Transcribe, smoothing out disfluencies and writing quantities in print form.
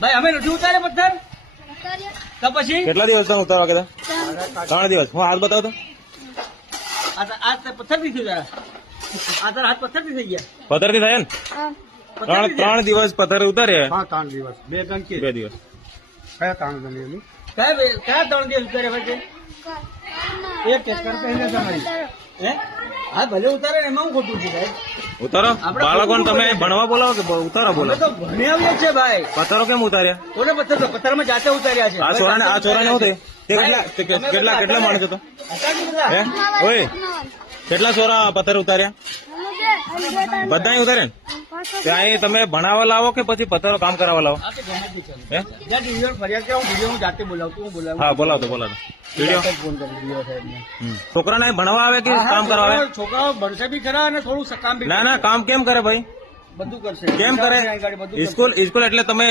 ભાઈ અમે નથી ઉતારે પથ્થર તો પછી કેટલા દિવસ તમે ઉતારવા કીધા? 3 દિવસ. હું હાથ બતાવો તો. આ પથ્થર થી થયું તારા આ તારા હાથ પથ્થર થી થઈ ગયા પથ્થર થી થાય ને? 3 દિવસ પથ્થર ઉતાર્યા. હા 3 દિવસ 2 ગણ 2 દિવસ. કયા 3 ગણ એનું? કયા 3 દિવસ ઉતારે ભાઈ એક ટેસ્ટ કરતા એને તમારી હે હા ભલે ઉતારે ને એમાં હું ખોટું છે ભાઈ ઉતારો. બાળકોને તમે ભણવા બોલાવો કે ઉતારો અમે બોલાવો? તો ભણી આવીએ છે ભાઈ પથ્થરો કેમ ઉતાર્યા? કોને પથ્થરમાં જાતે ઉતાર્યા છે આ છોરાને શું થયું? તે કેટલા માણસ હતો? હે ઓય કેટલા છોરા પથ્થર ઉતાર્યા? બધા ઉતાર્યા ને? ત્યાં તમે ભણાવવા લાવો કે પછી પથ્થરો કામ કરાવવા લાવો? હે જ્યાં ડિવિઝન ફરિયાદ કરે હું હું જાતે બોલાવતો હું બોલાવું હા બોલાવતો વિડીયો. ફોન કરી દીધો સાહેબને છોકરાને ભણવા આવે કે કામ કરવા આવે? છોકરાઓ ભણશે બી ખરા અને થોડું કામ બી ના કામ કેમ કરે ભાઈ? બધું કરશે કેમ કરે? બધું કરશે. સ્કૂલ એટલે તમે